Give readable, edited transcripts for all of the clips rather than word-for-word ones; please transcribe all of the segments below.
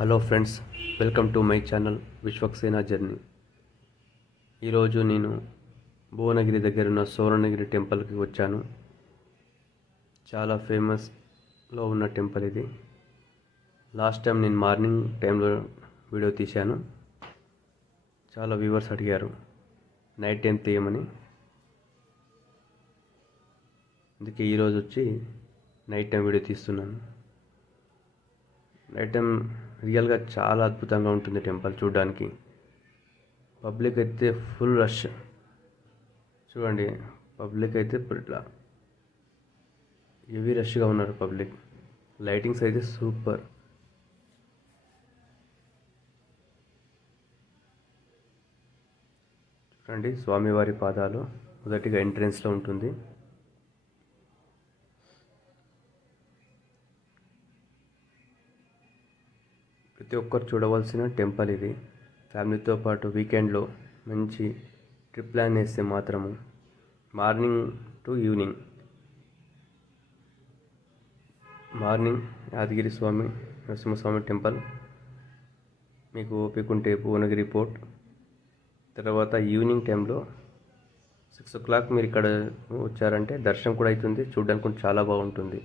Hello friends, welcome to my channel Vishwaksena journey. ఈరోజు నేను భువనగిరి దగ్గర ఉన్న సోరనగిరి టెంపుల్కి వచ్చాను. చాలా ఫేమస్లో ఉన్న టెంపుల్ ఇది. లాస్ట్ టైం నేను మార్నింగ్ టైంలో వీడియో తీశాను. చాలా వ్యూవర్స్ అడిగారు నైట్ టైం తీయమని. అందుకే ఈరోజు వచ్చి నైట్ టైం వీడియో తీస్తున్నాను. నైట్ టైం రియల్గా చాలా అద్భుతంగా ఉంటుంది టెంపుల్ చూడడానికి. పబ్లిక్ అయితే ఫుల్ రష్. చూడండి, పబ్లిక్ అయితే ఇట్లా హెవీ రష్గా ఉన్నారు పబ్లిక్. లైటింగ్స్ అయితే సూపర్. చూడండి, స్వామివారి పాదాలు మొదటిగా ఎంట్రెన్స్లో ఉంటుంది. ప్రతి ఒక్కరు చూడవలసిన టెంపుల్ ఇది. ఫ్యామిలీతో పాటు వీకెండ్లో మంచి ట్రిప్ ప్లాన్ వేస్తే మాత్రము morning to evening. Morning Yadagiri Swami Narasimhaswamy temple, మీకు ఓపిక ఉంటే భువనగిరి పోర్ట్. తర్వాత ఈవినింగ్ టైంలో 6 o'clock మీరు ఇక్కడ వచ్చారంటే దర్శనం కూడా అవుతుంది. చూడడానికి కూడా చాలా బాగుంటుంది.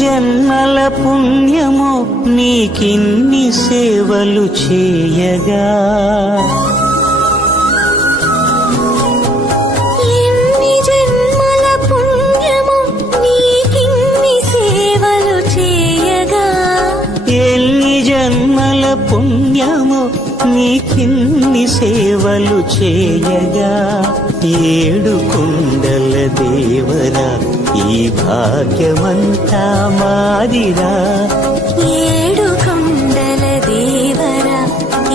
జన్మల పుణ్యము నీకిన్ని సేవలు చేయగా, ఎన్ని జన్మల పుణ్యము నీకిన్ని సేవలు చేయగా, ఎన్ని జన్మల పుణ్యము నీకిన్ని సేవలు చేయగా, ఏడు కుండల దేవరా ఈ భాగ్యమంతా మాదిరా, ఏడు కొండల దేవరా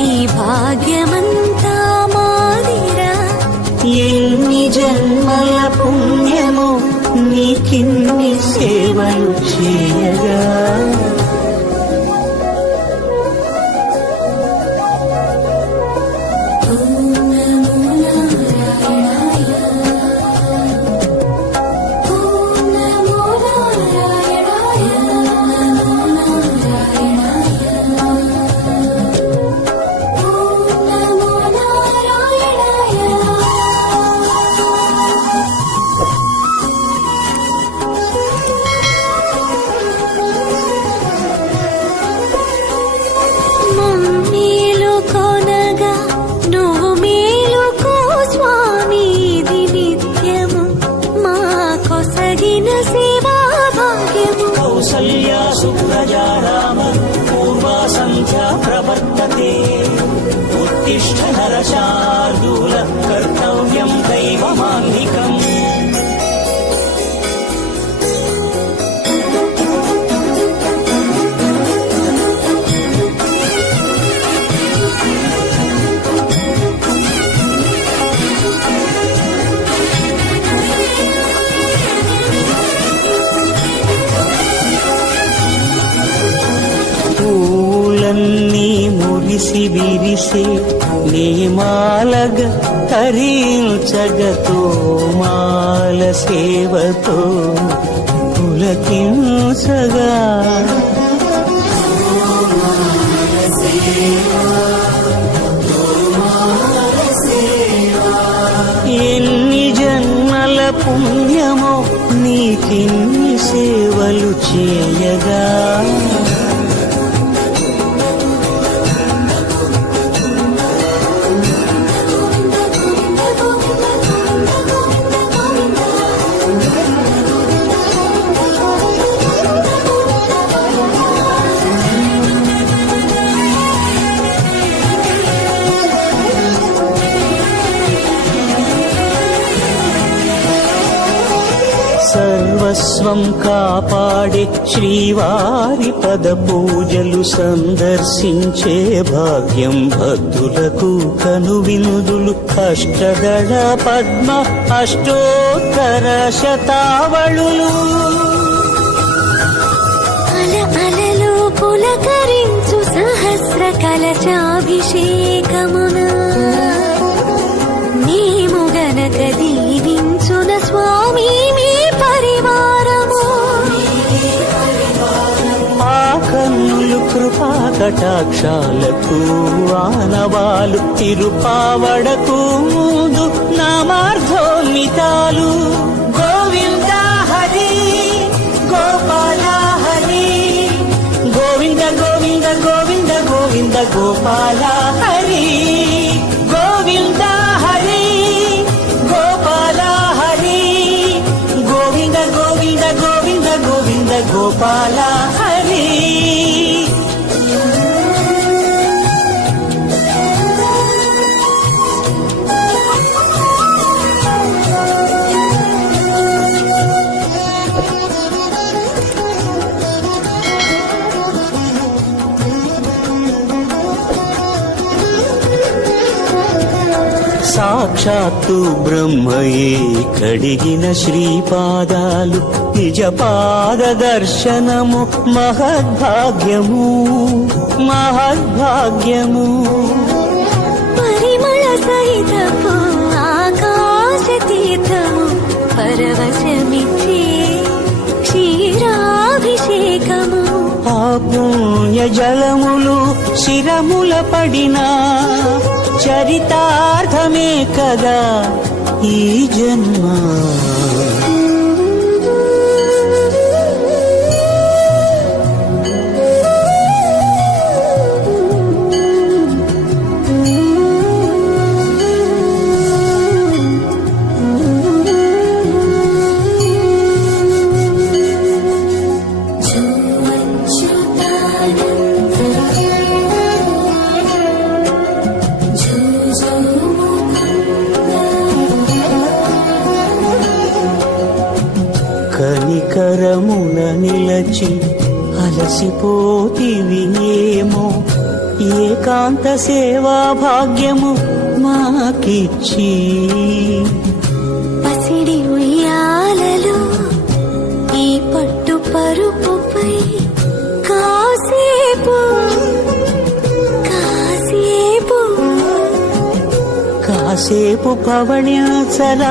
ఈ భాగ్యమంతా మాదిరా. ఎన్ని జన్మల పుణ్యము నీకిన్ని సేవలు చేయగా. కౌసల్యా సుప్రజా రామ పూర్వా సంధ్యా ప్రవర్తతే, ఉత్తిష్ఠ నరశార్దూల కర్తవ్యం దైవమాన్నికం. పూలన్నీ మురిసి విరిసే నేమాలగ తరించగతో మాల సేవతో పులకించగా, ఎన్ని జన్మల పుణ్యమో నీకిన్ని సేవలు చేయగా. సర్వస్వం కాపాడే శ్రీవారి పద పూజలు సందర్శించే భాగ్యం భక్తులకు కనువినుదులు అష్టదళ పద్మ అష్టోత్తర శతావళులు అలలు పులకరించు సహస్ర కలచాభిషేకమున నీము గనక దీవించున స్వామి మీ పరివారము ఆ కన్నులు కృపా కటాక్షాలకు ఆనవాలు తిరుపావడకు ముందు నామార్థోన్మితాలు గోవింద హరి గోపాల హరి గోవింద గోవింద గోవింద గోవింద గోపాల హరి గోవింద హరి గోపాల హరి గోవింద గోవింద గోవింద గోవింద గోపాల హరి సాక్షాత్తు బ్రహ్మయే కడిగిన శ్రీపాదాలు నిజ పాద దర్శనము మహద్భాగ్యము మహద్భాగ్యము పరిమళ సహితపు ఆకాశ తీర్థము పరవశమిచ్చే క్షీరాభిషేకము ఆ పుణ్య జలములు శిరముల పడినా చరితార్థమే కదా ఈ జన్మ కనికరమున నిలచి అలసిపోతివి ఏమో ఏకాంత సేవా భాగ్యము మాకిచ్చి పసిడి ఉయ్యాలలో ఈ పట్టు పరుపుపై కాసేపు కాసేపు కాసేపు పవణ్యాచల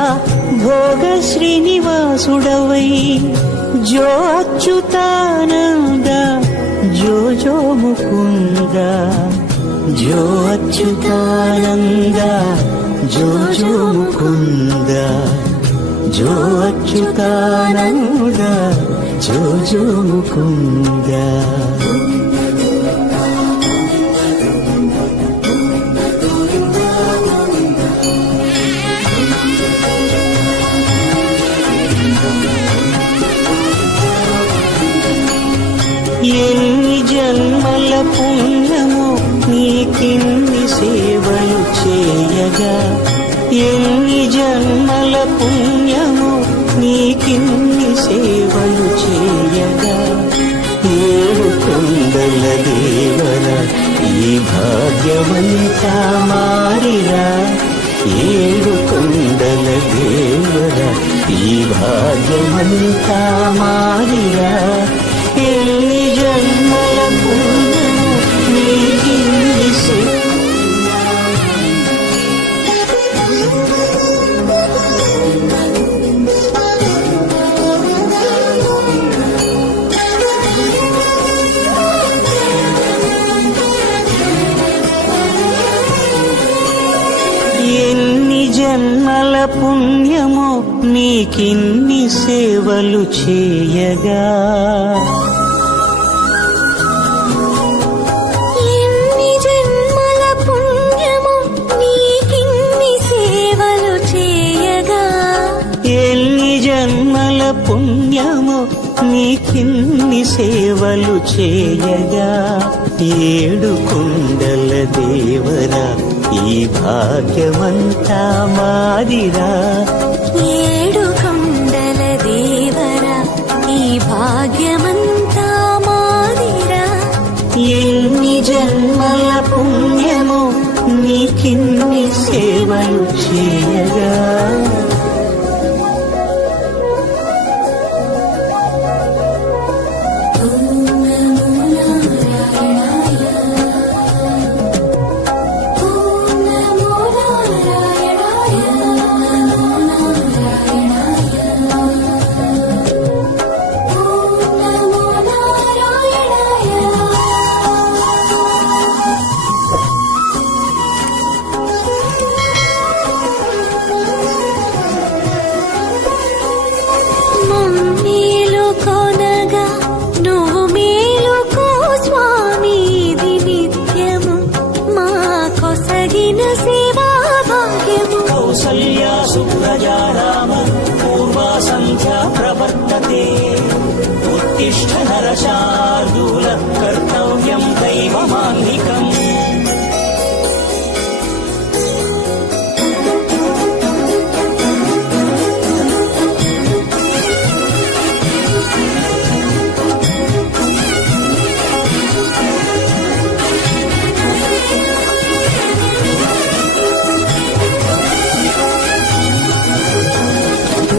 భోగ శ్రీనివాసుడవై జో అచ్యుతానంద జో జో ముకుంద జో అచ్యుతానంద జో జో ముకుంద జో అచ్యుతానంద జో జో ముకుంద ఎన్ని జన్మల పుణ్యము నీకిన్ని సేవలు చేయగా ఎన్ని జన్మల పుణ్యము నీకిన్ని సేవలు చేయగా ఏడు కొండల దేవర ఈ భాగ్యవంతా మారిరా ఏడు కొండల దేవర ఈ భాగ్యవంతా మారిరా ఎన్ని జన్మల పుణ్యము నీకిన్ని ఎన్ని జన్మల పుణ్యము నీకిన్ని సేవలు చేయగా ఎన్ని జన్మల పుణ్యము నీకిన్ని సేవలు చేయగా ఎన్ని జన్మల పుణ్యము నీకిన్ని సేవలు చేయగా ఏడు కొండల దేవరా ఈ భాగ్యమంతా మాదిరా ఏడు కొండల దేవరా భాగ్యమంతా మాదిరా. ఎన్ని జన్మల పుణ్యమో నీకిన్ని సేవలు చేయగా. కౌసల్యా సుప్రజా రామ పూర్వా సంధ్యా ప్రవర్తతే. ఉత్తిష్ఠ నరశార్దూల కర్తవ్యం దైవమాన్నికం.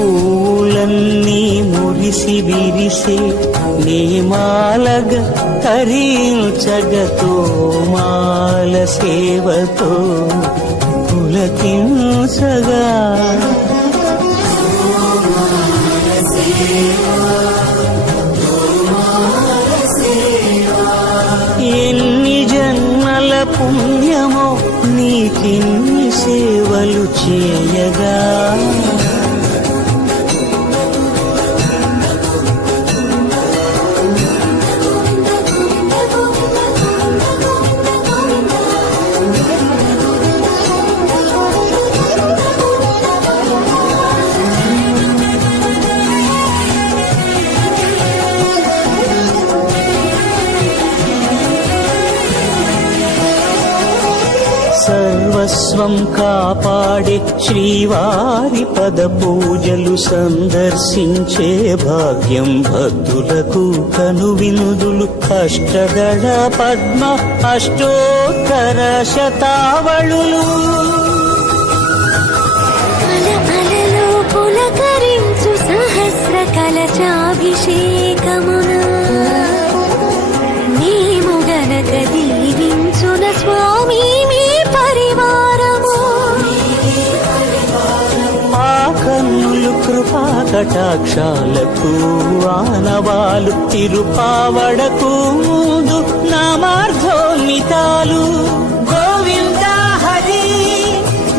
పూలన్నీ మురిసి విరిసే నీమాలగ తరించగతో మాల సేవతో పులకించగా. ఎన్ని జన్మల పుణ్యమో నీకిన్ని సేవలు చేయగా. సర్వస్వం కాపాడే శ్రీవారి పద పూజలు సందర్శించే భాగ్యం భక్తులకు కనువినుదులు. అష్టదళ పద్మ అష్టోత్తర శతావళులు అలఅలలో పులకరించు సహస్ర కలచాభిషేకమున నీము గనక దీవించున స్వామి మీ పరివారము. ఆ కన్నులు కృపా కటాక్షాలకు ఆనవాలు తిరుపావడకు ముందు నామార్థోన్మితాలు. గోవింద హరి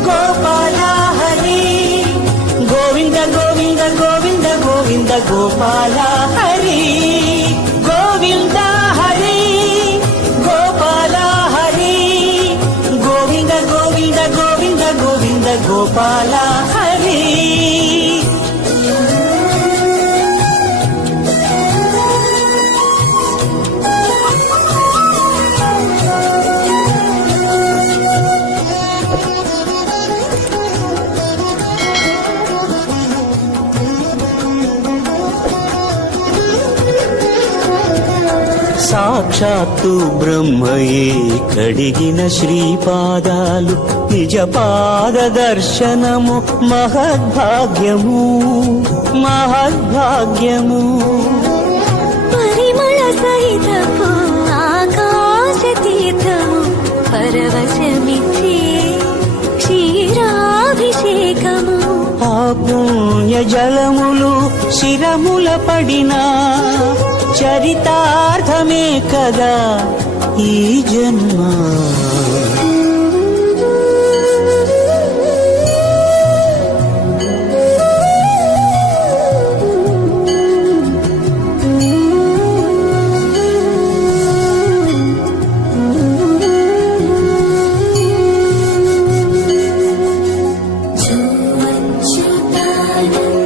గోపాల హరి గోవింద గోవింద గోవింద గోవింద గోపాల హరి గోవింద హరి గోపాల హరి గోవింద గోవింద గోవింద గోవింద గోపాల హరి. సాక్షాత్తు బ్రహ్మయే కడిగిన శ్రీపాదాలు నిజ పాద దర్శనము మహద్భాగ్యము మహద్భాగ్యము. పరిమళ సహితపు ఆకాశ తీర్థము పరవశమిచ్చే క్షీరాభిషేకము. ఆ పుణ్య జలములు శిరముల పడినా చరితార్థమే కదా ఈ జన్మ. అచ్యుతానంద